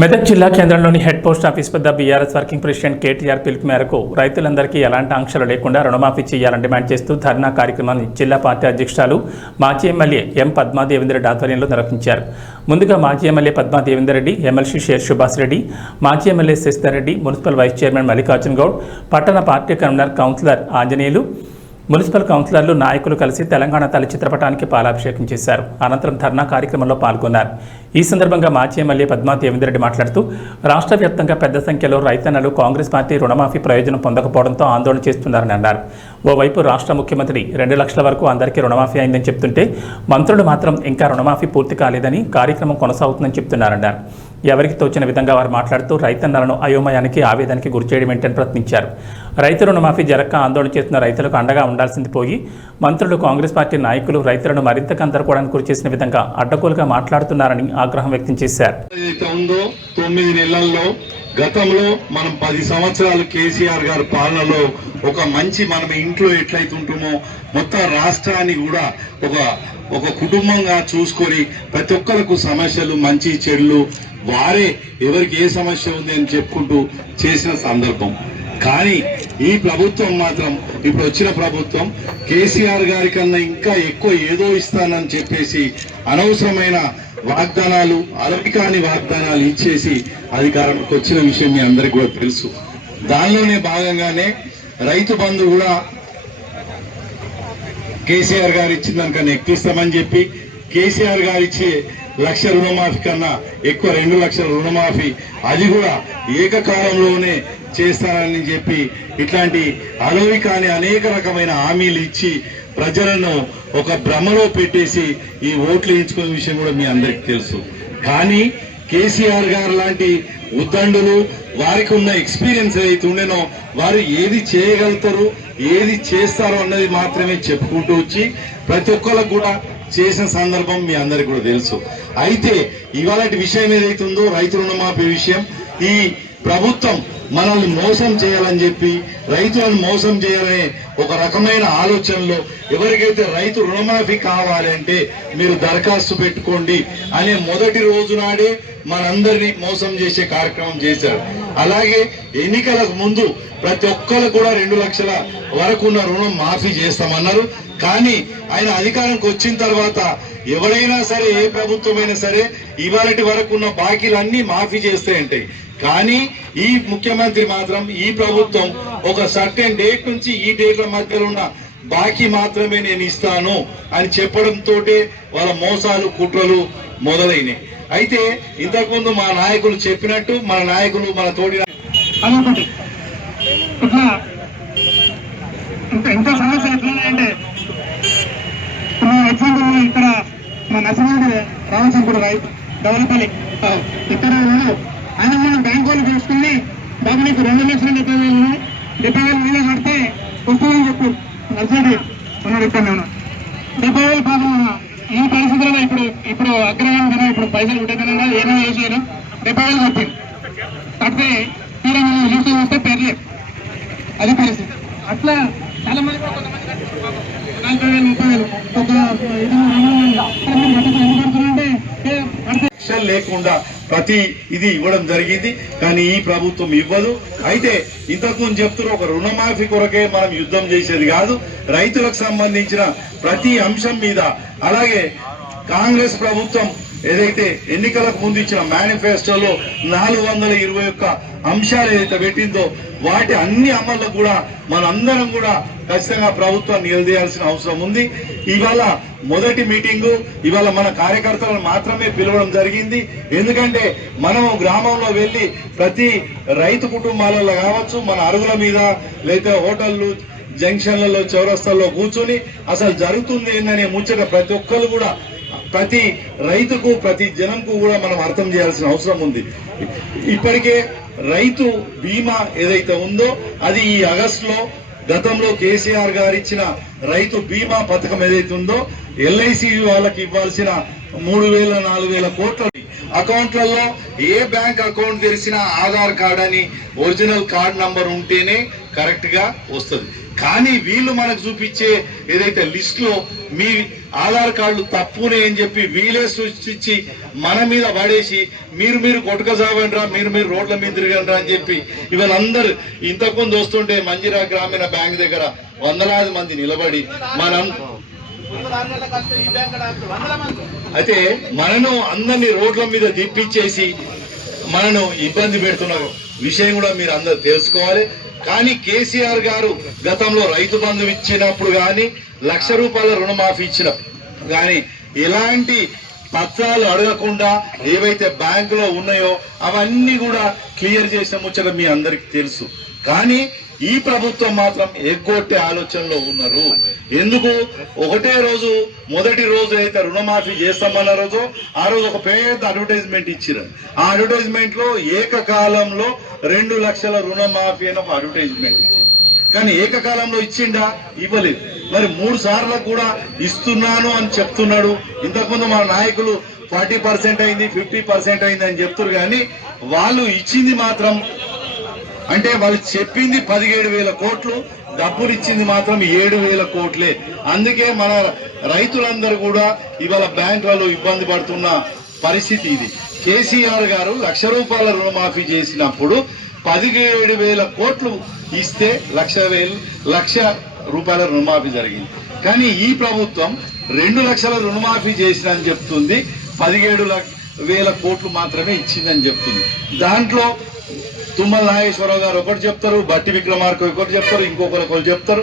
మెదక్ జిల్లా కేంద్రంలోని head post office వద్ద బీఆర్ఎస్ వర్కింగ్ ప్రెసిడెంట్ కేటీఆర్ పిలుపు మేరకు రైతులందరికీ ఎలాంటి ఆంక్షలు లేకుండా రుణమాఫీ చేయాలని డిమాండ్ చేస్తూ ధర్నా కార్యక్రమాన్ని జిల్లా పార్టీ అధ్యక్షురాలు మాజీ ఎమ్మెల్యే ఎం పద్మాదేవేందర్ రెడ్డి ఆధ్వర్యంలో నిర్వహించారు. ముందుగా మాజీ ఎమ్మెల్యే పద్మాదేవేందర్ రెడ్డి, ఎమ్మెల్సీ షేర్ సుభాష్ రెడ్డి, మాజీ MLA Shashidhar Reddy, municipal vice chairman Mallikarjuna Goud, పట్టణ party convener councillor Anjaneyulu, municipal కౌన్సిలర్లు, నాయకులు కలిసి తెలంగాణ తల్లి చిత్రపటానికి పాలాభిషేకం చేశారు. అనంతరం ధర్నా కార్యక్రమంలో పాల్గొన్నారు. ఈ సందర్భంగా మాజీ ఎమ్మెల్యే పద్మాదేవేందర్ రెడ్డి మాట్లాడుతూ రాష్ట్ర వ్యాప్తంగా పెద్ద సంఖ్యలో రైతన్నలు కాంగ్రెస్ పార్టీ రుణమాఫీ ప్రయోజనం పొందకపోవడంతో ఆందోళన చేస్తున్నారని అన్నారు. ఓవైపు రాష్ట్ర ముఖ్యమంత్రి 2 లక్షల వరకు అందరికీ రుణమాఫీ అయిందని చెప్తుంటే మంత్రులు మాత్రం ఇంకా రుణమాఫీ పూర్తి కాలేదని, కార్యక్రమం కొనసాగుతుందని చెప్తున్నారన్నారు. ఎవరికి తోచిన విధంగా వారు మాట్లాడుతూ రైతన్నలను అయోమయానికి, ఆవేదనకి గురిచేయడం ఏంటని ప్రశ్నించారు. రైతు రుణమాఫీ జరక్క ఆందోళన చేస్తున్న రైతులకు అండగా ఉండాల్సింది పోయి మంత్రులు, కాంగ్రెస్ పార్టీ నాయకులు రైతులను మరింత గందరగోళానికి గురి చేసిన విధంగా అడ్డగోలుగా మాట్లాడుతున్నారని ఆగ్రహం వ్యక్తం చేశారు. 9 నెలల్లో గతంలో మనం 10 సంవత్సరాలు కేసీఆర్ గారి పాలనలో ఒక మంచి మనం ఇంట్లో ఎట్లయితే ఉంటుమో మొత్తం రాష్ట్రాన్ని కూడా ఒక కుటుంబంగా చూసుకొని ప్రతి ఒక్కరికి సమస్యలు, మంచి చెడులు, వారే ఎవరికి ఏ సమస్య ఉంది అని చెప్పుకుంటూ చేసిన సందర్భం. కానీ ఈ ప్రభుత్వం మాత్రం, ఇప్పుడు వచ్చిన ప్రభుత్వం కేసీఆర్ గారి కన్నా ఇంకా ఎక్కువ ఏదో ఇస్తానని చెప్పేసి అనవసరమైన వాగ్దానాలు, అలవికాని వాగ్దానాలు ఇచ్చేసి అధికారంలోకి వచ్చిన విషయం మీ అందరికి కూడా తెలుసు. దానిలోనే భాగంగానే రైతు బంధు కూడా కేసీఆర్ గారు ఇచ్చిన దానికన్నా ఎక్కువ ఇస్తామని చెప్పి, కేసీఆర్ గారు ఇచ్చే 1 లక్ష రుణమాఫీ కన్నా ఎక్కువ 2 లక్షల రుణమాఫీ, అది కూడా ఏకకాలంలోనే చేస్తారని చెప్పి ఇట్లాంటి అలవికాని అనేక రకమైన హామీలు ఇచ్చి ప్రజలను ఒక భ్రమలో పెట్టేసి ఈ ఓట్లు వేయించుకునే విషయం కూడా మీ అందరికి తెలుసు. కానీ కేసీఆర్ గారు లాంటి ఉద్దండులు, వారికి ఉన్న ఎక్స్పీరియన్స్ ఏదైతే ఉండేనో వారు ఏది చేయగలుగుతారు, ఏది చేస్తారో అన్నది మాత్రమే చెప్పుకుంటూ వచ్చి ప్రతి ఒక్కరికి కూడా చేసిన సందర్భం మీ అందరికి కూడా తెలుసు. అయితే ఇవాళ విషయం ఏదైతే ఉందో రైతు రుణమాఫీ విషయం, ఈ ప్రభుత్వం మనల్ని మోసం చేయాలని చెప్పి, రైతులను మోసం చేయాలనే ఒక రకమైన ఆలోచనలో ఎవరికైతే రైతు రుణమాఫీ కావాలంటే మీరు దరఖాస్తు పెట్టుకోండి అనే మొదటి రోజు నాడే మనందరినీ మోసం చేసే కార్యక్రమం చేశారు. అలాగే ఎన్నికలకు ముందు ప్రతి ఒక్కరు కూడా 2 లక్షల వరకు ఉన్న రుణం మాఫీ చేస్తామన్నారు. కానీ ఆయన అధికారంకి వచ్చిన తర్వాత ఎవరైనా సరే, ఏ ప్రభుత్వమైనా సరే ఇవాళటి వరకు ఉన్న బాకీలన్నీ మాఫీ చేస్తే ఉంటాయి. కానీ ఈ ముఖ్యమంత్రి మాత్రం, ఈ ప్రభుత్వం ఒక సర్టెన్ డేట్ నుంచి ఈ డేట్ల మధ్యలో ఉన్న బాకీ మాత్రమే నేను ఇస్తాను అని చెప్పడంతో వాళ్ళ మోసాలు, కుట్రలు మొదలైనవి. అయితే ఇంతకుముందు మా నాయకులు చెప్పినట్టు, మన నాయకులు, మన తోటి ఇంకా సమస్య ఎట్లున్నాయంటే, ఎగ్జాంపుల్ ఇక్కడ మా నర్సింహ రామచంద్రుడు రైతు డెవలపల్లి ఇక్కడ ఆయన మనం బ్యాంక్ వాళ్ళు చూసుకుని బాబు నీకు 2,70,000 మీద కడితే వస్తుందని చెప్పు నర్సింహ ఉన్నాడు. ఇక్కడ నేను 70,000 పాపం ఈ పరిస్థితుల్లో ఇప్పుడు అగ్రహం కదా, ఇప్పుడు పైసలు ఉంటేదనంగా ఏమో చేసాను 70,000 కట్టింది. కడితే తీరా మనం లిస్ట్ వస్తే పెరలేదు, అది పరిస్థితి. అట్లా చాలా మంది 40,000, 30,000 లేకుండా ప్రతి ఇది ఇవ్వడం జరిగింది. కానీ ఈ ప్రభుత్వం ఇవ్వదు. అయితే ఇంతకుముందు చెప్తున్న ఒక రుణమాఫీ కొరకే మనం యుద్ధం చేసేది కాదు, రైతులకు సంబంధించిన ప్రతి అంశం మీద. అలాగే కాంగ్రెస్ ప్రభుత్వం ఏదైతే ఎన్నికలకు ముందు ఇచ్చిన మేనిఫెస్టోలో 421 అంశాలు ఏదైతే పెట్టిందో వాటి అన్ని అమల్లో కూడా మనందరం కూడా ఖచ్చితంగా ప్రభుత్వాన్ని నిలదీయాల్సిన అవసరం ఉంది. ఇవాళ మొదటి మీటింగు ఇవాళ మన కార్యకర్తలను మాత్రమే పిలవడం జరిగింది. ఎందుకంటే మనం గ్రామంలో వెళ్ళి ప్రతి రైతు కుటుంబాలలో కావచ్చు, మన అరుగుల మీద లేదా హోటళ్ళు, జంక్షన్లలో, చౌరస్తాల్లో కూర్చొని అసలు జరుగుతుంది ఏందనే ముచ్చట ప్రతి ఒక్కరు కూడా, ప్రతి రైతుకు, ప్రతి జనంకు కూడా మనం అర్థం చేయాల్సిన అవసరం ఉంది. ఇప్పటికే రైతు బీమా ఏదైతే ఉందో అది ఈ ఆగస్టులో, గతంలో కేసీఆర్ గారు ఇచ్చిన రైతు బీమా పథకం ఏదైతే ఉందో LIC వాళ్ళకి ఇవ్వాల్సిన 3,000 4,000 కోట్ల అకౌంట్లలో ఏ బ్యాంక్ అకౌంట్ తెరిచినా ఆధార్ కార్డ్ అని ఒరిజినల్ కార్డ్ నంబర్ ఉంటేనే కరెక్ట్ గా వస్తుంది. కానీ వీళ్ళు మనకు చూపించే ఏదైతే లిస్ట్ లో మీ ఆధార్ కార్డులు తప్పునే అని చెప్పి వీలే సృష్టించి మన మీద పడేసి మీరు కొట్టుకసావండ్రా, మీరు రోడ్ల మీద తిరగండ్రా అని చెప్పి ఇవాళ అందరు ఇంతకుముందు వస్తుంటే మంజిరా గ్రామీణ బ్యాంక్ దగ్గర వందలాది మంది నిలబడి అయితే మనను అందరినీ రోడ్ల మీద తిప్పించేసి మనను ఇబ్బంది పెడుతున్న విషయం కూడా మీరు అందరు తెలుసుకోవాలి. కానీ కేసీఆర్ గారు గతంలో రైతు బంధు ఇచ్చినప్పుడు కానీ ₹1,00,000 రుణమాఫీ ఇచ్చినప్పుడు కానీ ఎలాంటి పత్రాలు అడగకుండా ఏవైతే బ్యాంకులో ఉన్నాయో అవన్నీ కూడా క్లియర్ చేసిన ముచ్చట మీ అందరికి తెలుసు. కానీ ఈ ప్రభుత్వం మాత్రం ఎగ్గొట్టే ఆలోచనలో ఉన్నారు. ఎందుకు? ఒకటే రోజు మొదటి రోజు అయితే రుణమాఫీ చేస్తామన్న రోజు ఆ రోజు ఒక పెద్ద అడ్వర్టైజ్మెంట్ ఇచ్చారు. ఆ అడ్వర్టైజ్మెంట్ లో ఏకకాలంలో 2 లక్షల రుణమాఫీ అని ఒక అడ్వర్టైజ్మెంట్ ఇచ్చింది. కానీ ఏకకాలంలో ఇచ్చిండా? ఇవ్వలేదు. మరి 3 సార్లు కూడా ఇస్తున్నాను అని చెప్తున్నాడు. ఇంతకుముందు మన నాయకులు 40% అయింది, 50% అయింది అని చెప్తున్నారు. కానీ వాళ్ళు ఇచ్చింది మాత్రం అంటే వాళ్ళు చెప్పింది 17,000 కోట్లు, డబ్బులు ఇచ్చింది మాత్రం 7,000 కోట్లే. అందుకే మన రైతులందరూ కూడా ఇవాళ బ్యాంకులలో ఇబ్బంది పడుతున్న పరిస్థితి ఇది. కేసీఆర్ గారు ₹1,00,000 రుణమాఫీ చేసినప్పుడు 17,000 కోట్లు ఇస్తే ₹1,00,000 రుణమాఫీ జరిగింది. కానీ ఈ ప్రభుత్వం 2 లక్షల రుణమాఫీ చేసిందని చెప్తుంది, 17,000 కోట్లు మాత్రమే ఇచ్చిందని చెప్తుంది. దాంట్లో తుమ్మల నాగేశ్వరరావు గారు ఒకటి చెప్తారు, బట్టి విక్రమార్క ఒకటి చెప్తారు, ఇంకొకరు చెప్తారు.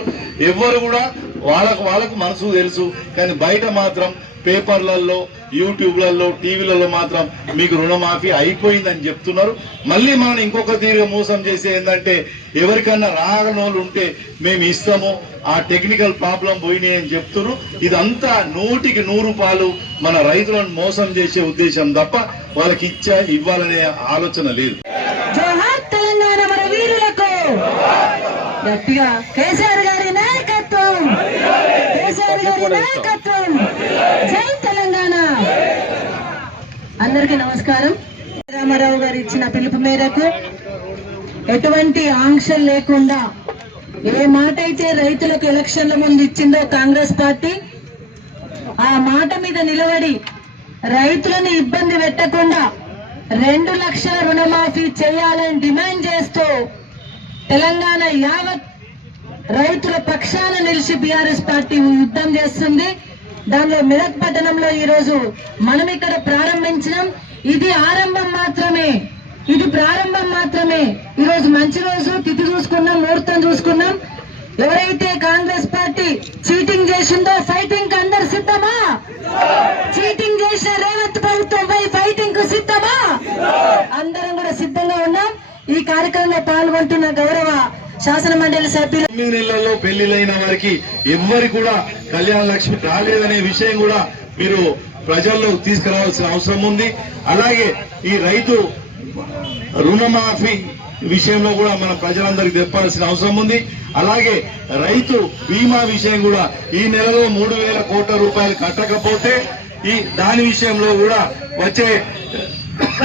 ఎవరు కూడా వాళ్ళకు మనసు తెలుసు. కానీ బయట మాత్రం పేపర్లలో, యూట్యూబ్లలో, టీవీలలో మాత్రం మీకు రుణమాఫీ అయిపోయిందని చెప్తున్నారు. మళ్ళీ మనం ఇంకొక తీరుగా మోసం చేసే ఏంటంటే ఎవరికన్నా రాగనోళ్ళు ఉంటే మేము ఇస్తాము, ఆ టెక్నికల్ ప్రాబ్లం పోయినాయి అని చెప్తున్నారు. ఇదంతా 100కి 100 మన రైతులను మోసం చేసే ఉద్దేశం తప్ప వాళ్ళకి ఇవ్వాలనే ఆలోచన లేదు. తెలంగాణ మన వీరులకు గట్టిగా కేసీఆర్ గారి నాయకత్వం, కేసీఆర్ గారి నాయకత్వం, జై తెలంగాణ. అందరికీ నమస్కారం. రామారావు గారు ఇచ్చిన పిలుపు మేరకు ఎటువంటి ఆంక్షలు లేకుండా ఏ మాట అయితే రైతులకు ఎలక్షన్ల ముందు ఇచ్చిందో కాంగ్రెస్ పార్టీ, ఆ మాట మీద నిలబడి రైతులను ఇబ్బంది పెట్టకుండా 2 లక్షల రుణమాఫీ చేయాలని డిమాండ్ చేస్తూ తెలంగాణ యావత్ రైతుల పక్షాన నిలిచి బీఆర్ఎస్ పార్టీ యుద్ధం చేస్తుంది. దానిలో మెదక్ పట్టణంలో ఈ రోజు మనం ఇక్కడ ప్రారంభించినాం. ఇది ఆరంభం మాత్రమే, ఇది ప్రారంభం మాత్రమే. ఈ రోజు మంచి రోజు, తిథి చూసుకున్నాం, ముహూర్తం చూసుకున్నాం. ఎవరైతే కాంగ్రెస్ పార్టీ చీటింగ్ చేసిందో ఫైటింగ్ కి అందరు సిద్ధమా? చీటింగ్ చేసిన రేవంత్ ప్రభుత్వం ఫైటింగ్ కు సిద్ధమా? అందరం కూడా సిద్ధంగా ఉన్నాం. ఈ కార్యక్రమంలో పాల్గొంటున్న గౌరవ శాసన మండలి సభ్యులు 9 నెలల్లో పెళ్లిలైన వారికి ఎవ్వరికి కూడా కళ్యాణ లక్ష్మి రాలేదనే విషయం కూడా మీరు ప్రజల్లో తీసుకురావాల్సిన అవసరం ఉంది. అలాగే ఈ రైతు రుణమాఫీ విషయంలో కూడా మనం ప్రజలందరికీ తెప్పాల్సిన అవసరం ఉంది. అలాగే రైతు బీమా విషయం కూడా ఈ నెలలో 3,000 కోట్ల రూపాయలు కట్టకపోతే దాని విషయంలో కూడా వచ్చే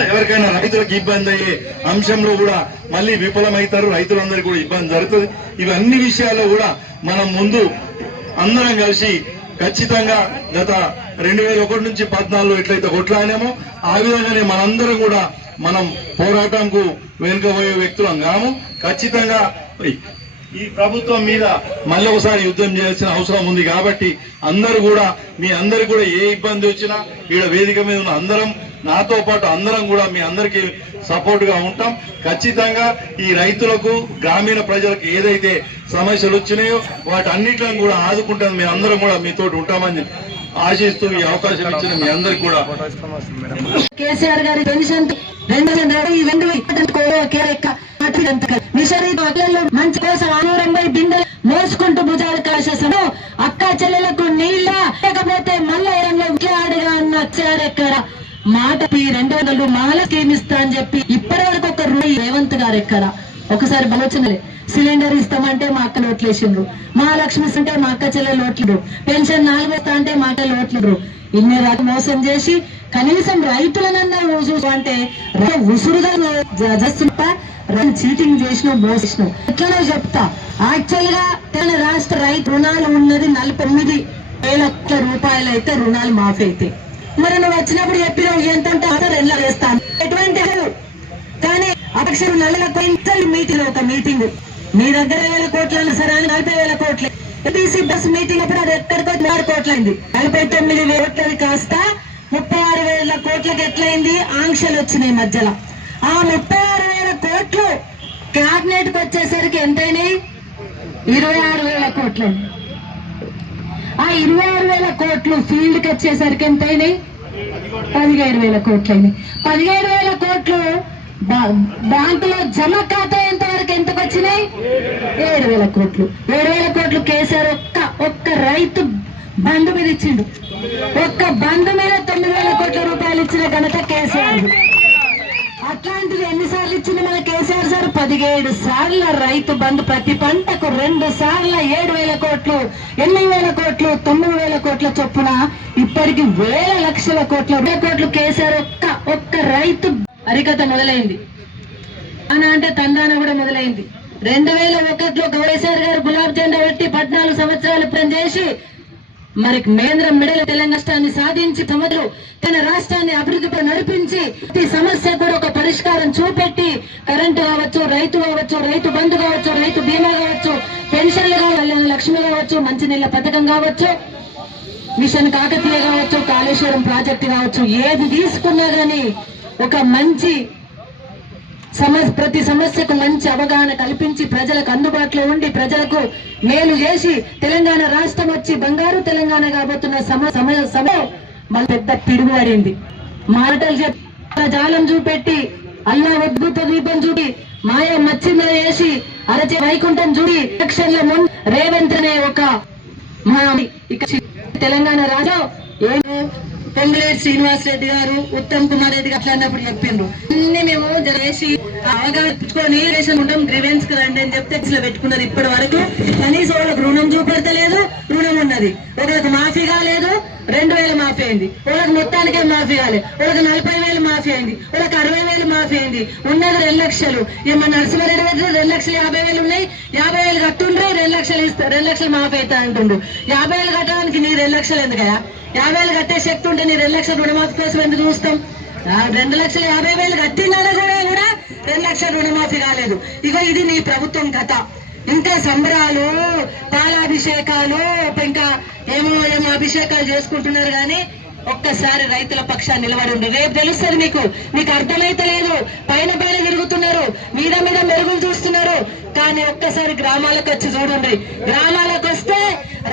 ఎవరికైనా రైతులకు ఇబ్బంది అయ్యే అంశంలో కూడా మళ్ళీ విఫలమవుతారు, రైతులందరికీ కూడా ఇబ్బంది జరుగుతుంది. ఇవన్నీ విషయాల్లో కూడా మనం ముందు అందరం కలిసి ఖచ్చితంగా గత 2001 నుంచి 14 ఎట్లయితే కొట్లాడామో ఆ విధంగానే మనందరం కూడా మనం పోరాటంకు వెనుకపోయే వ్యక్తులం కాము. ఖచ్చితంగా ఈ ప్రభుత్వం మీద మళ్ళీ ఒకసారి యుద్ధం చేయాల్సిన అవసరం ఉంది. కాబట్టి అందరూ కూడా మీ అందరికి కూడా ఏ ఇబ్బంది వచ్చినా ఈడ వేదిక మీద ఉన్న అందరం, నాతో పాటు అందరం కూడా మీ అందరికీ సపోర్ట్ గా ఉంటాం. ఖచ్చితంగా ఈ రైతులకు, గ్రామీణ ప్రజలకు ఏదైతే సమస్యలు వచ్చినాయో వాటన్నిటిని కూడా ఆదుకుంటాం. మీ అందరం కూడా మీతోటి ఉంటామని ఆశిస్తూ ఈ అవకాశం ఇచ్చిన మీ అందరికి కూడా కేసీఆర్ గారి పెన్షన్ మంచి కోసం 190 బిందెలు మోసుకుంటూ భుజాలు కాసేసాను. అక్క చెల్లెలకు నీళ్ళ లేకపోతే మళ్ళీ ఆడగా అన్న వచ్చారెక్కడ మాట 200 మాల స్కీమ్ ఇస్తా అని చెప్పి ఇప్పటి వరకు ఒక రేవంత్ గారు ఎక్కడ ఒకసారి ఆలోచనలే. సిలిండర్ ఇస్తామంటే మా అక్క లోట్లేసిండ్రు, మహాలక్ష్మి అంటే మా అక్క చెల్లెలు లోట్లిడ్రు, పెన్షన్ 4 వేస్తా అంటే మా అక్క లోట్లిడ్రు. ఇన్ని రకాల మోసం చేసి కనీసం రైతులనన్నా చూసు అంటే ఉసురుగా చేస్తుంటా చీటింగ్ చేసిన మోసం ఎట్లనో చెప్తా. యాక్చువల్ గా తెలంగాణ రాష్ట్ర రైతు రుణాలు ఉన్నది 49,000 కోట్ల రూపాయలు అయితే రుణాలు మాఫీ అయితే. మరి నువ్వు వచ్చినప్పుడు చెప్పినావు ఎంత అంటే 2 వేస్తాను ఎటువంటి కానీ అక్షరం 4 మీటింగ్ ఒక మీటింగ్ మీ దగ్గర 1,000 కోట్ల సరే 40,000 కోట్లే. ఏబీసీ బస్ మీటింగ్ అప్పుడు అది ఎక్కడికో 6 కోట్లయింది. 49,000 కోట్లది కాస్త 36,000 కోట్లకి ఎట్లయింది? ఆంక్షలు వచ్చినాయి మధ్యలో. ఆ 36,000 కోట్లు క్యాబినెట్ కి వచ్చేసరికి ఎంతైనాయి? 26,000 కోట్లు. ఆ 26,000 కోట్లు ఫీల్డ్ కి వచ్చేసరికి ఎంతైనాయి? 17,000 కోట్లయినాయి. 17,000 కోట్లు బ్యాంకులో జమ ఖాతా ఎంతవరకు ఎంతకు వచ్చినాయి? 7,000 కోట్లు. 7,000 కోట్లు కేసీఆర్ ఒక్క రైతు బంధు మీద ఇచ్చిండు. ఒక్క బంధు మీద 9,000 కోట్ల రూపాయలు ఇచ్చిన ఘనత కేసీఆర్. అట్లాంటిది ఎన్నిసార్లు ఇచ్చింది మన కేసీఆర్ సార్? 17 సార్లు రైతు బంధు, ప్రతి పంటకు 2 సార్లు 7,000 కోట్లు, 8,000 కోట్లు, 9,000 కోట్ల చొప్పున ఇప్పటికి వేల లక్షల కోట్లు కేసీఆర్ ఒక్క రైతు అరికత మొదలైంది అని అంటే తందాన కూడా మొదలైంది. 2001లో కేసీఆర్ గారు గులాబ్ జెండా పెట్టి 14 సంవత్సరాలు పనిచేసి మరి మెడల తెలంగాణ రాష్ట్రాన్ని సాధించి తన రాష్ట్రాన్ని అభివృద్ధిపై నడిపించి ప్రతి సమస్య కూడా ఒక పరిష్కారం చూపెట్టి కరెంటు కావచ్చు, రైతు కావచ్చు, రైతు బంధు కావచ్చు, రైతు బీమా కావచ్చు, పెన్షన్లు కావచ్చు, లక్ష్మి కావచ్చు, మంచినీళ్ల పథకం కావచ్చు, మిషన్ కాకతీయ కావచ్చు, కాళేశ్వరం ప్రాజెక్టు కావచ్చు, ఏది తీసుకున్నా గానీ ఒక మంచి ప్రతి సమస్యకు మంచి అవగాహన కల్పించి ప్రజలకు అందుబాటులో ఉండి ప్రజలకు మేలు చేసి తెలంగాణ రాష్ట్రం వచ్చి బంగారు తెలంగాణ కాబోతున్న సమయం మన పెద్ద పిడుగుపడింది. మాటలు చెప్పి జాలం చూపెట్టి అల్లా అద్భుత దీపం చూపి మాయ మచ్చింద వేసి అరచే వైకుంఠం చూపి ఎలక్షన్ల ముందు రేవంత్ అనే ఒక తెలంగాణ రాష్ట్రం పొంగులేటి శ్రీనివాస్ రెడ్డి గారు, ఉత్తమ్ కుమార్ రెడ్డి అట్లా అన్నప్పుడు చెప్పిండ్రు. అన్ని మేము చేసి అవగాహన ఉంటాం, గ్రీవెన్స్ కి రండి అని చెప్తే ఇట్లా పెట్టుకున్నారు. ఇప్పటి వరకు కనీసం వాళ్ళకి రుణం చూపెడతలేదు. రుణం ఉన్నది, ఒకరికి మాఫీ కాలేదు, 2,000 మాఫీ అయింది. వాళ్ళకి మొత్తానికే మాఫీ కాలేదు. వాళ్ళకి 40,000 మాఫీ అయింది. వాళ్ళకి 60,000 మాఫీ అయింది. ఉన్నది 2 లక్షలు. ఏమన్నా నరసింహారెడ్డి పెట్టి 2,50,000 ఉన్నాయి. 50,000 కట్టుండ్రు, 2 లక్షలు ఇస్తా, 2 లక్షలు మాఫీ అవుతా అంటుండ్రు. 50,000 కట్టడానికి నీ 2 లక్షలు ఎందుకయా? 50,000 కట్టే శక్తి ఉంటే నీ 2 లక్షల రుణమాఫీ కోసం ఎందుకు చూస్తాం? 2,50,000 కట్టిందని కూడా 2 లక్షల రుణమాఫీ కాలేదు. ఇక ఇది నీ ప్రభుత్వం కథ. ఇంకా సంబరాలు, పాలాభిషేకాలు, ఇంకా ఏమో అభిషేకాలు చేసుకుంటున్నారు కానీ ఒక్కసారి రైతుల పక్షాన్ని నిలబడి రేపు తెలుస్తుంది మీకు అర్థమైతే లేదు. పైన తిరుగుతున్నారు, మీద మెరుగులు చూస్తున్నారు. కానీ ఒక్కసారి గ్రామాలకు వచ్చి చూడండి. గ్రామాలకు వస్తే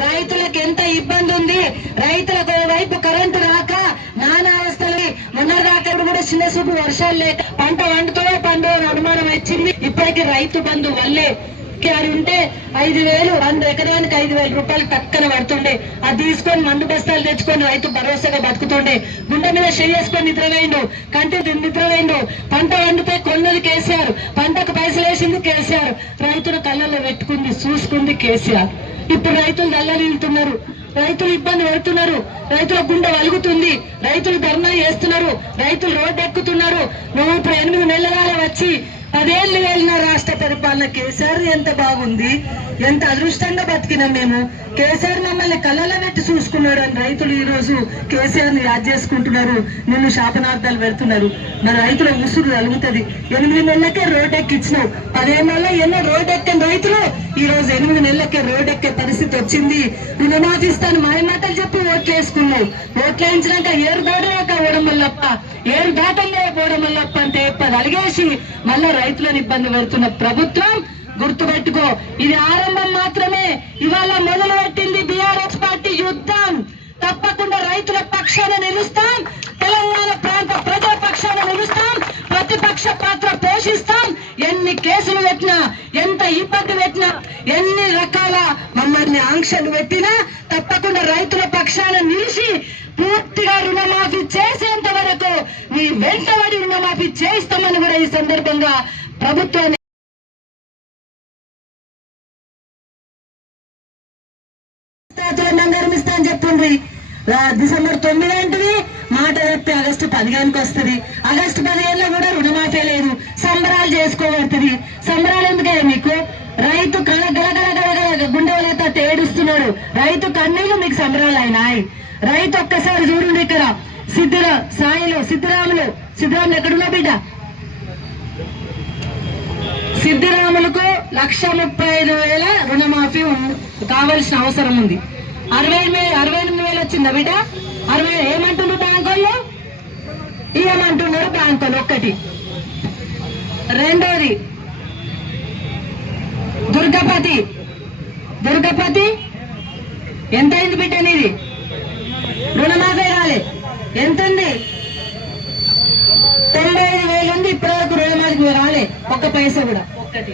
రైతులకు ఎంత ఇబ్బంది ఉంది. రైతులకు వైపు కరెంటు రాక నానా అవస్థలు. మొన్నదాకా కూడా చిన్న చూపు వర్షాలు లేక పంట పండు అనుమానం వచ్చింది. ఇప్పటికీ రైతు బంధు వల్లే ఉంటే 5,000 ఎకరానికి 5,000 రూపాయలు పక్కన పడుతుండే. అది తీసుకొని మందు బస్తాలు తెచ్చుకొని రైతు భరోసాగా బతుకుతుండే. గుండె మీద చేసుకొని నిద్రవేయండు, కంటి నిద్రవేయండు. పంట వండితే కొన్నది కేసీఆర్, పంటకు పైసలు వేసింది కేసీఆర్, రైతులు కళ్ళల్లో పెట్టుకుంది చూసుకుంది కేసీఆర్. ఇప్పుడు రైతులు దళ్ళనిల్తున్నారు, రైతులు ఇబ్బంది పడుతున్నారు, రైతుల గుండె వలుగుతుంది, రైతులు ధర్నా చేస్తున్నారు, రైతులు రోడ్డు ఎక్కుతున్నారు. నువ్వు ఇప్పుడు 8 నెలల వచ్చి 10 ఏళ్ళు వెళ్ళిన రాష్ట్ర పరిపాలన కేసీఆర్ ఎంత బాగుంది, ఎంత అదృష్టంగా బతికినాం మేము. కేసీఆర్ మమ్మల్ని కళ్ళలో పెట్టి చూసుకున్నాడు అని రైతులు ఈ రోజు కేసీఆర్ ని యాద్ చేసుకుంటున్నారు, నిన్ను శాపనార్థాలు పెడుతున్నారు. మన రైతుల ఉసురు కలుగుతుంది. 8 నెలలకే రోడ్ ఎక్కిచ్చినావు. 10 ఏళ్ళలో ఎన్నో రోడ్ ఎక్కిన రైతులు ఈ రోజు 8 నెలలకే రోడ్ ఎక్కే పరిస్థితి వచ్చింది. రుణమాఫీస్తాను మాయమాటలు చెప్పి ఓట్లు వేసుకున్నావు. ఓట్లు వేయించినాక ఏరు దాటాక ఓడమల్లప్ప, ఏరు దాటంలో ఓడమల్లప్ప అంటే అలిగేసి మళ్ళా రైతులను ఇబ్బంది పెడుతున్న ప్రభుత్వం గుర్తుపెట్టుకో. ఇది ఆరంభం మాత్రమే. ఇవాళ మొదలు పెట్టింది బీఆర్ఎస్ పార్టీ యుద్ధం. తప్పకుండా రైతుల పక్షాన నిలుస్తాం, తెలంగాణ ప్రాంత ప్రజల పక్షాన నిలుస్తాం, ప్రతిపక్ష పాత్ర పోషిస్తాం. ఎన్ని కేసులు పెట్టినా, ఎంత ఇబ్బంది పెట్టినా, ఎన్ని రకాల మమ్మల్ని ఆంక్షలు పెట్టినా తప్పకుండా రైతుల పక్షాన నిలిచి పూర్తిగా రుణమాఫీ చేసేంత వరకు మీ వెంటబడి రుణమాఫీ చేయిస్తామని కూడా ఈ సందర్భంగా ప్రభుత్వాన్ని అంటుంది. డిసెంబర్ 9 అంటుంది, మాట తప్పి ఆగస్టు 15కి వస్తుంది. ఆగస్టు 15లో కూడా రుణమాఫీ లేదు, సంబరాలు చేసుకోబడుతుంది. సంబరాలు ఎందుకయ్యా మీకు? రైతు గలగలగలగల గుండెలతో ఏడుస్తున్నాడు. రైతు కన్నీళ్ళు మీకు సంబరాలు అయినాయి. రైతు ఒక్కసారి చూడండి, ఇక్కడ సిద్ధిరాములు ఎక్కడున్నా బిడ్డ? సిద్ధిరాములకు 1,35,000 రుణమాఫీ కావాల్సిన అవసరం ఉంది. 68,000 వచ్చిందా బిడ్డ? 60 ఏమంటున్నారు బ్యాంకుల్లో? ఇవ్వమంటున్నారు బ్యాంకులు. ఒక్కటి. రెండోది దుర్గపతి ఎంతైంది బిడ్డ నీది? రుణమాఫీ రాలే. ఎంతుంది? 95,000 ఉంది. ఇప్పటివరకు రుణమాఫీ రాలే ఒక్క పైసా కూడా. ఒక్కటి.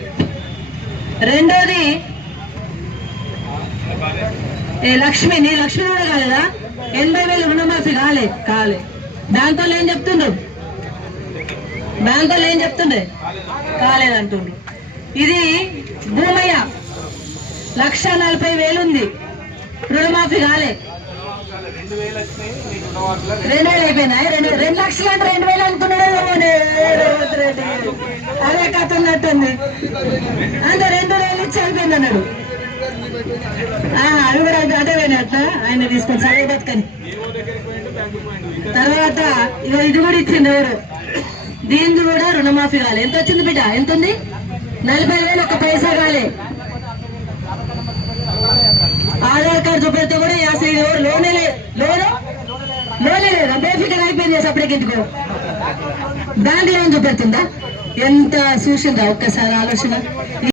రెండోది లక్ష్మి కూడా కాలేదా? 80,000 రుణమాఫీ కాలే. బ్యాంకు వాళ్ళు ఏం చెప్తుండ్రే? కాలేదంటుండ్రు. ఇది భూమయ్య 1,40,000 ఉంది, రుణమాఫీ కాలే. 2,000 అయిపోయినాయి. 2 లక్షలు అంటే 2,000 అనుకున్నాడు రేవంత్ రెడ్డి. అదే కథ ఉన్నట్టుంది. అంత 2,000 ఇచ్చి అయిపోయింది అన్నాడు. అవి కూడా అదే పోయినట్ల ఆయన తీసుకొని సరే బతుకని. తర్వాత ఇది కూడా ఇచ్చింది ఎవరు? దీనికి కూడా రుణమాఫీ కాలే. ఎంత వచ్చింది బిడ్డ? ఎంత ఉంది? 40,000 ఒక్క పైసా కాలే. ఆధార్ కార్డు చూపెడితే కూడా 50,000 లోనే లేదా? బేఫికర్ అయిపోయింది. అప్పటికి ఎందుకో బ్యాంక్ లోన్ చూపెడుతుందా? ఎంత చూసిందా ఒక్కసారి ఆలోచన?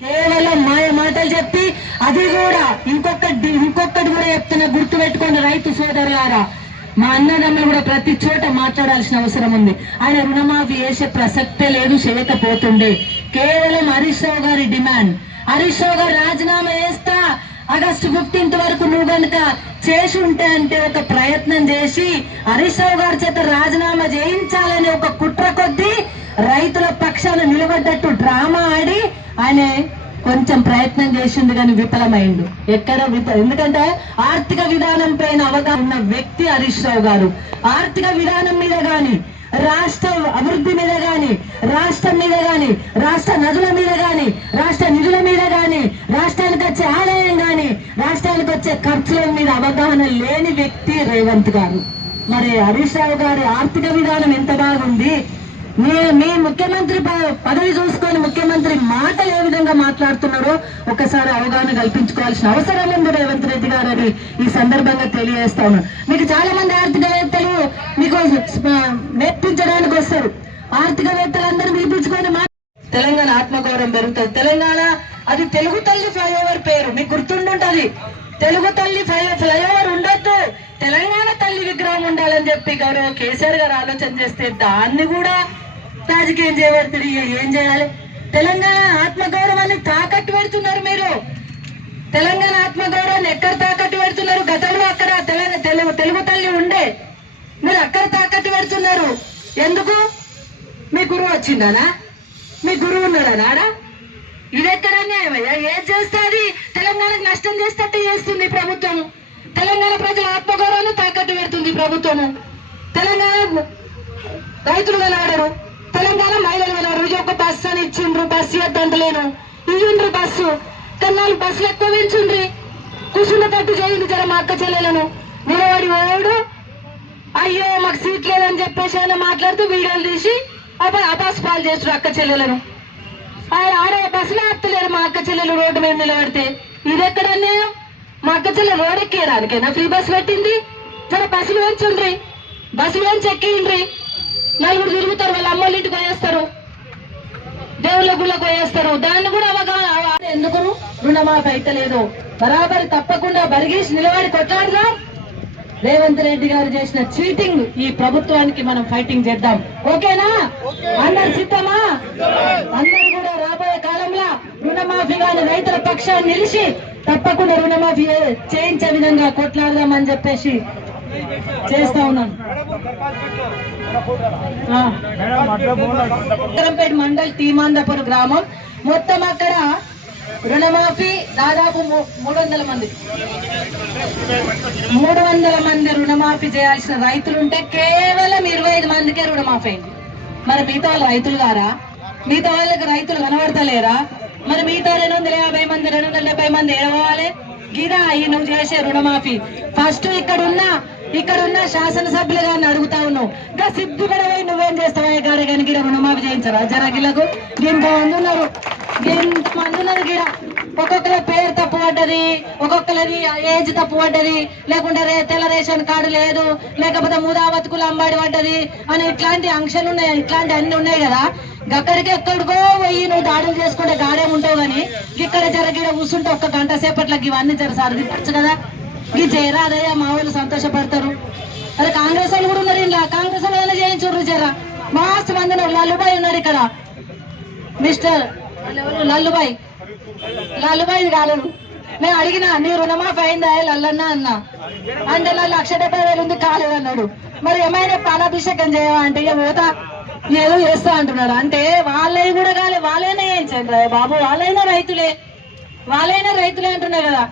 కేవలం మాయ మాటలు చెప్పి, అది కూడా ఇంకొకటి కూడా చెప్తున్నా, గుర్తు పెట్టుకోండి రైతు సోదరులారా. మా అన్నదమ్ములు కూడా ప్రతి చోట మాట్లాడాల్సిన అవసరం ఉంది. ఆయన రుణమాఫీ చేసే ప్రసక్తే లేదు, చేయకపోతుండే. కేవలం హరీష్ రావు గారి డిమాండ్. హరీష్ రావు గారు రాజీనామా చేస్తా, ఆగస్టు 15 వరకు నువ్వు గనుక చేసి ఉంటే అంటే ఒక ప్రయత్నం చేసి హరీష్ రావు గారి చేత రాజీనామా చేయించాలని ఒక కుట్ర కొద్దీ రైతుల పక్షాన నిలబడ్డట్టు డ్రామా ఆడి ఆయన కొంచెం ప్రయత్నం చేసింది, కానీ విఫలమైండు. ఎందుకంటే ఆర్థిక విధానం పైన అవగాహన ఉన్న వ్యక్తి హరీష్ రావు గారు. ఆర్థిక విధానం మీద గాని, రాష్ట్ర అభివృద్ధి మీద గాని, రాష్ట్రం మీద గాని, రాష్ట్ర నదుల మీద గాని, రాష్ట్ర నిధుల మీద గాని, రాష్ట్రానికి వచ్చే ఆదాయం గాని, రాష్ట్రానికి వచ్చే ఖర్చుల మీద అవగాహన లేని వ్యక్తి రేవంత్ గారు. మరి హరీష్ రావు గారి ఆర్థిక విధానం ఎంత బాగుంది? మీ ముఖ్యమంత్రి పదవి చూసుకొని ముఖ్యమంత్రి మాటలు ఏ విధంగా మాట్లాడుతున్నారో ఒకసారి అవగాహన కల్పించుకోవాల్సిన అవసరం ఉంది రేవంత్ రెడ్డి గారు అని ఈ సందర్భంగా తెలియజేస్తా ఉన్నాను. మీకు చాలా మంది ఆర్థికవేత్తలు మీకు మెప్పించడానికి వస్తారు. ఆర్థికవేత్తలందరూ మెప్పించుకొని తెలంగాణ ఆత్మగౌరవం పెరుగుతుంది. తెలంగాణ అది తెలుగు తల్లి ఫ్లైఓవర్ పేరు మీకు గుర్తుండుంటది. తెలుగు తల్లి ఫ్లైఓవర్ ఉండొద్దు, తెలంగాణ తల్లి విగ్రహం ఉండాలని చెప్పి గౌరవ కేసీఆర్ గారు ఆలోచన చేస్తే దాన్ని కూడా రాజకీయం చేయబడుతుంది. ఏం చేయాలి? తెలంగాణ ఆత్మగౌరవాన్ని తాకట్టు పెడుతున్నారు మీరు. తెలంగాణ ఆత్మగౌరవాన్ని ఎక్కడ తాకట్టు పెడుతున్నారు? గతంలో అక్కడ తెలుగు తల్లి ఉండే, మీరు అక్కడ తాకట్టు పెడుతున్నారు. ఎందుకు? మీ గురువు వచ్చిందానా? మీ గురువు ఉన్నాడా ఆడ? ఇది ఎక్కడ అన్యాయమయ్యా? ఏది చేస్తే అది తెలంగాణకు నష్టం చేస్తట్టు చేస్తుంది ప్రభుత్వం. తెలంగాణ ప్రజల ఆత్మగౌరవాన్ని తాకట్టు పెడుతుంది ప్రభుత్వము. తెలంగాణ రైతులు వెలాడరు, తెలంగాణ మహిళలు వెలాడరు. ఒక బస్సు అని ఇచ్చిండ్రు, బస్సు ఇద్దంటలేను, ఇయ్యుండ్రు బస్సు. కన్నాళ్ళు బస్సులు ఎక్కువ పెంచుండ్రి, కూర్చున్నట్టు చేయండి జర మా అక్క చెల్లెలను. నిలబడి ఓడు అయ్యో మాకు సీట్ లేదని చెప్పేసి ఆయన మాట్లాడుతూ వీడియోలు తీసి అపాస్పాలు చేస్తారు అక్క చెల్లెలను. ఆడ బస్సులో ఆపుతలేరు మా అక్క చెల్లెలు రోడ్డు మీద నిలబడితే. ఇది ఎక్కడ అన్యాయం? మా అక్క చెల్లెలు రోడ్ ఎక్కేయడానికైనా ఫ్రీ బస్ పెట్టింది? సరే బస్సులు వేయించుండ్రి, బస్సులు వేయించి ఎక్కిండ్రి. నలుగురు తిరుగుతారు, వాళ్ళ అమ్మోళ్ళ ఇంటికి పోయేస్తారు, దేవుళ్ళ గుళ్ళకు పోయేస్తారు. దాన్ని కూడా అవగాహన ఎందుకు రుణమాఫీ అయితే లేదు? బరాబరి తప్పకుండా బరిగేసి నిలబడి కొట్లాడదాం. రేవంత్ రెడ్డి గారు చేసిన చీటింగ్ ఈ ప్రభుత్వానికి మనం ఫైటింగ్ చేద్దాం. ఓకేనా? అందరు సిద్ధమా? అందరూ కూడా రాబోయే కాలంలో రుణమాఫీ గాని రైతుల పక్షాన్ని నిలిచి తప్పకుండా రుణమాఫీ చేయించే విధంగా కొట్లాడదామని చెప్పేసి చేస్తా ఉన్నాను. మండల్ తీమాందపూర్ గ్రామం మొత్తం అక్కడ రుణమాఫీ దాదాపు 300 మంది రుణమాఫీ చేయాల్సిన రైతులుంటే కేవలం 25 మందికే రుణమాఫీ అయింది. మరి మిగతా వాళ్ళు రైతులు గారా? మిగతా వాళ్ళకి రైతులు కనబడతలేరా? మరి మిగతా 250 మంది 270 మంది ఏడవాలి గిరా అయ్యి నువ్వు చేసే రుణమాఫీ. ఫస్ట్ ఇక్కడున్న శాసనసభ్యులు గారిని అడుగుతా ఉన్నావు, ఇంకా సిద్ధిపడవై నువ్వేం చేస్తావా గాడే కానీ గిడ రుణమాఫీ చేయించరా జరగిలకు? ఇంతమంది ఉన్నారు గిడ. ఒక్కొక్కరి పేరు తప్పు పడ్డది, ఒక్కొక్కరి ఏజ్ తప్పు పడ్డది, లేకుంటే తెల్ల రేషన్ కార్డు లేదు, లేకపోతే ముదా బతుకులు అంబాడి పడ్డది అని ఇట్లాంటి ఆంక్షలు ఉన్నాయి, ఇట్లాంటి అన్ని ఉన్నాయి కదా. అక్కడికి ఎక్కడికో పోయి నువ్వు దాడులు చేసుకుంటే గాడేముంటావు గాని ఇక్కడ జరగిడ కూర్చుంటే ఒక్క గంట సేపట్లకి ఇవన్నీ జర సరిదిచ్చు కదా. ఈ జయరాదయ్య మా వాళ్ళు సంతోషపడతారు. అదే కాంగ్రెస్ వాళ్ళు కూడా ఉన్నారు ఇలా, కాంగ్రెస్ వాళ్ళు చేయించుర్రు జర మస్తు మంది ఉన్నారు. లల్లుబాయ్ ఉన్నాడు ఇక్కడ, మిస్టర్ లల్లుబాయ్ కాలేదు. నేను అడిగినా నీ రుణమాఫీ అయిందా లల్లన్నా అన్నా అంటే 1,70,000 ఉంది కాలేదు అన్నాడు. మరి ఏమైనా పాలాభిషేకం చేయవా అంటే ఇక పోతా ఏదో చేస్తా అంటున్నాడు. అంటే వాళ్ళవి కూడా కాలే, వాళ్ళైనా చేయించండి బాబు, వాళ్ళైనా రైతులే అంటున్నారు కదా.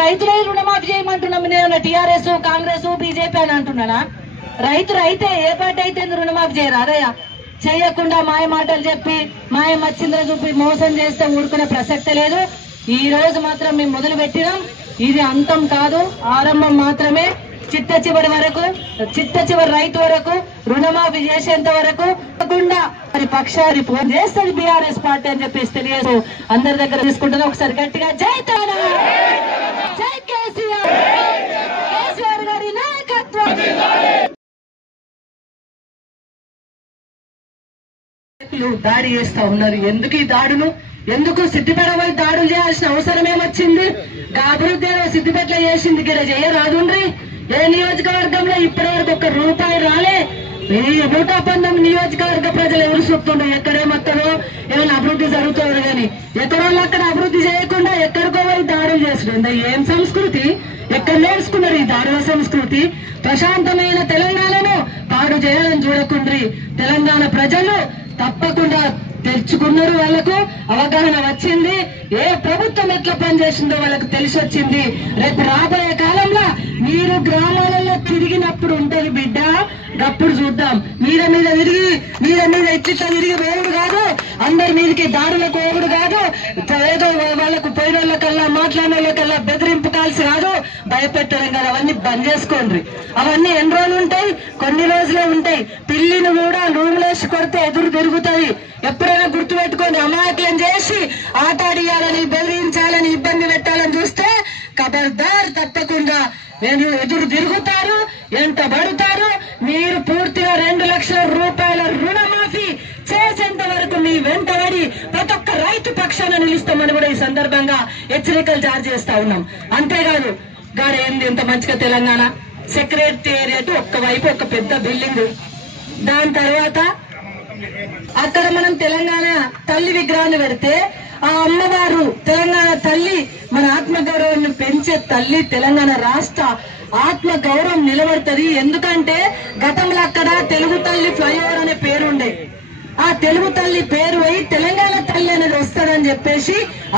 రైతులే రుణమాఫీ చేయమంటున్నాము. నేను టీఆర్ఎస్ కాంగ్రెస్ బీజేపీ అని అంటున్నానా? రైతే ఏ పార్టీ అయితే రుణమాఫీ చేయరా? అదయ్యా చేయకుండా మాయ మాటలు చెప్పి మాయ మచ్చింద్ర చూపి మోసం చేస్తే ఊరుకునే ప్రసక్తే లేదు. ఈ రోజు మాత్రం మేము మొదలు పెట్టినాం. ఇది అంతం కాదు, ఆరంభం మాత్రమే. చిట్ట చివరి రైతు వరకు రుణమాఫీ చేసేంత వరకు తప్పకుండా మరి పక్షాన్ని ఫోన్ చేస్తుంది బీఆర్ఎస్ పార్టీ అని చెప్పేసి తెలియదు. అందరి దగ్గర తీసుకుంటున్నా. ఒకసారి గట్టిగా జై తెలంగాణ, జై కేసీఆర్ గారి నాయకత్వం. దాడి చేస్తా ఉన్నారు. ఎందుకు ఈ దాడులు? ఎందుకు సిద్దిపేట వాళ్ళు దాడులు చేయాల్సిన అవసరం ఏమొచ్చింది? అభివృద్ధి సిద్దిపేటలో చేసింది ఇక్కడ చేయరాదుండ్రి. ఏ నియోజకవర్గంలో ఇప్పటి వరకు ₹1 రాలే. 119 నియోజకవర్గ ప్రజలు ఎవరు చూస్తుండ్రు? ఎక్కడేమొస్తుందో ఏమైనా అభివృద్ధి జరుగుతుంది కానీ ఎక్కడోళ్ళు అక్కడ అభివృద్ధి చేయకుండా ఎక్కడికో పోయి దాడులు చేస్తుండ. ఏం సంస్కృతి? ఎక్కడ నేర్చుకున్నారు ఈ దాడుల సంస్కృతి? ప్రశాంతమైన తెలంగాణను పాడు చేయాలని చూడకుండ్రి. తెలంగాణ ప్రజలు తప్పకుండా తెచ్చుకున్నారు, వాళ్ళకు అవగాహన వచ్చింది. ఏ ప్రభుత్వం ఎట్లా పనిచేసిందో వాళ్ళకు తెలిసి వచ్చింది. రేపు రాబోయే కాలంలో మీరు గ్రామాలలో తిరిగినప్పుడు ఉంటది బిడ్డ, అప్పుడు చూద్దాం. మీద ఇట్లా తిరిగి వేవుడు కాదు, అందరి మీదకి దాడులకు వేవుడు కాదు, ఏదో వాళ్ళకు పోయిన వాళ్ళకల్లా మాట్లాడిన వాళ్ళకల్లా బెదిరింపు కాల్సి కాదు, భయపెట్టడం కాదు. అవన్నీ బంద్ చేసుకోండి. అవన్నీ ఎన్ని రోజులు ఉంటాయి? కొన్ని రోజులే ఉంటాయి. పిల్లిని కూడా రూములేసి కొడితే ఎదురు తిరుగుతుంది. ఎప్పుడైనా గుర్తు పెట్టుకొని అమాయకులను చేసి ఆటాడియాలని, బెదిరించాలని, ఇబ్బంది పెట్టాలని చూస్తే ఖబర్దార్, తప్పకుండా నేను ఎదురు తిరుగుతారు, ఎంత పడుతారు. మీరు పూర్తిగా ₹2 లక్షల రుణమాఫీ చేసేంత వరకు మీ వెంటబడి ప్రతి ఒక్క రైతు పక్షాన నిలుస్తామని కూడా ఈ సందర్భంగా హెచ్చరికలు జారీ చేస్తా ఉన్నాం. అంతేకాదు ఏంది ఎంత మంచిగా తెలంగాణ సెక్రటేరియట్ ఒక్కవైపు ఒక పెద్ద బిల్డింగ్, దాని తర్వాత అక్కడ మనం తెలంగాణ తల్లి విగ్రహాన్ని పెడితే ఆ అమ్మవారు తెలంగాణ తల్లి, మన ఆత్మగౌరవాన్ని పెంచే తల్లి, తెలంగాణ రాష్ట్ర ఆత్మ గౌరవం నిలబడుతుంది. ఎందుకంటే గతంలో అక్కడ తెలుగు తల్లి ఫ్లైఓవర్ అనే పేరు ఉండే, ఆ తెలుగు తల్లి పేరు పోయి తెలంగాణ తల్లి అనేది వస్తుందని చెప్పేసి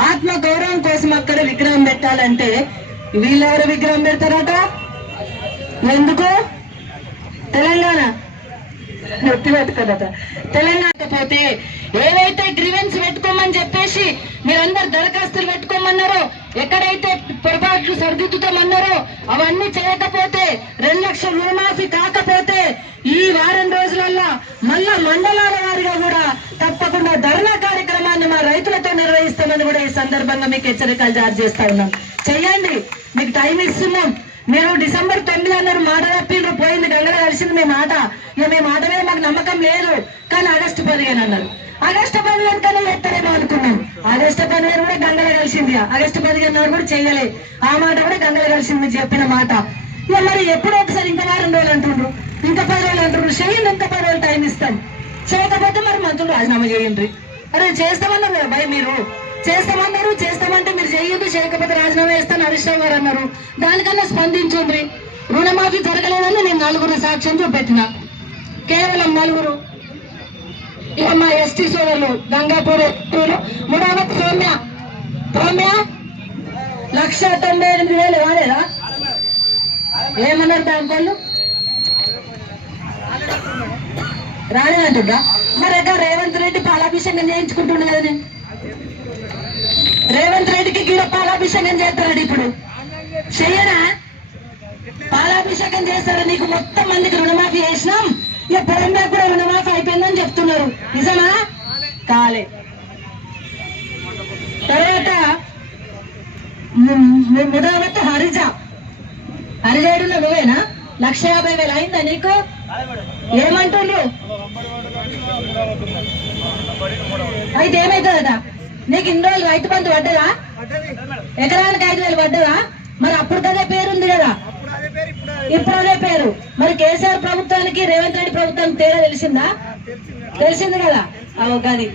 ఆత్మ గౌరవం కోసం అక్కడ విగ్రహం పెట్టాలంటే వీళ్ళెవరు విగ్రహం పెడతారట? ఎందుకు? తెలంగాణ నొత్తి పెట్టుకోదట. తెలంగాణ పోతే ఏవైతే గ్రీవెన్స్ పెట్టుకోమని చెప్పేసి మీరందరు దరఖాస్తులు పెట్టుకోమన్నారో, ఎక్కడైతే పొరపాట్లు సరిదిద్దుతామన్నారో అవన్నీ చేయకపోతే, 2 లక్షల రుణమాఫీ కాకపోతే ఈ వారం రోజులలో మళ్ళా మండలాల వారిగా కూడా తప్పకుండా ధర్నా కార్యక్రమాన్ని మా రైతులతో నిర్వహిస్తామని కూడా ఈ సందర్భంగా మీకు హెచ్చరికలు జారీ చేస్తా ఉన్నాం. చెయ్యండి, మీకు టైం ఇస్తున్నాం. మీరు December 9 అన్నారు, మాట తప్పిండ్రు, పోయింది, గంగల కలిసింది మీ మాట. ఇక మీ మాట మీద మాకు నమ్మకం లేదు. కానీ August 15 అన్నారు. August 15 కన్నా ఎత్తరేమో అనుకున్నాం. August 15 కూడా గంగల కలిసింది. August 15 నాడు కూడా చెయ్యలే. ఆ మాట కూడా గంగల కలిసింది చెప్పిన మాట. ఇక మరి ఎప్పుడో ఒకసారి ఇంకా వారం రోజులు అంటుండ్రు, ఇంకా 10 రోజులు అంటుండ్రు. చెయ్యండి, ఇంకా 10 రోజులు టైం ఇస్తాం. చేయకపోతే మరి మంత్రులు రాజీనామా చేయండి. అరే చేస్తామన్నారు కదా భయ్, మీరు చేస్తామన్నారు, చేస్తామంటే మీరు చెయ్యొద్దు, చేయకపోతే రాజీనామా చేస్తాను హరీష్ రావు గారు అన్నారు. దానికన్నా స్పందించండి. రుణమాఫీ జరగలేదని నేను 4 సాక్ష్యం చూపెట్టిన, కేవలం 4. ఇక మా ఎస్టీ సోదరులు గంగాపూర్, ముడావత్ సౌమ్య, సౌమ్య 1,98,000 కాలేదా? ఏమన్నారు బ్యాంక్ వాళ్ళు? రాలేదంటుండ్రా? మరి అక్క రేవంత్ రెడ్డి పాలాభిషేకం చేయించుకుంటుండే కదా నేను. రేవంత్ రెడ్డికి గీడ పాలాభిషేకం చేస్తాడు ఇప్పుడు. చెయ్యనా? పాలాభిషేకం చేస్తారా? నీకు మొత్తం మందికి రుణమాఫీ చేసినాం, ఇక పొలంలో కూడా రుణమాఫీ అయిపోయిందని చెప్తున్నారు. నిజమా? కాలే. తర్వాత ముదావత్ హరిజేడులో నువ్వేనా? 1,50,000 అయిందా నీకు? ఏమంటుండ్రు? అయితే ఏమైతుందట? నీకు ఇన్ని రోజులు రైతు బంధు పడ్డదా? ఎకరానికి 5,000 పడ్డదా? మరి అప్పుడు అదే పేరు ఉంది కదా, ఇప్పుడు అదే పేరు. మరి కేసీఆర్ ప్రభుత్వానికి రేవంత్ రెడ్డి ప్రభుత్వానికి తేడా తెలిసిందా? తెలిసింది కదా. గది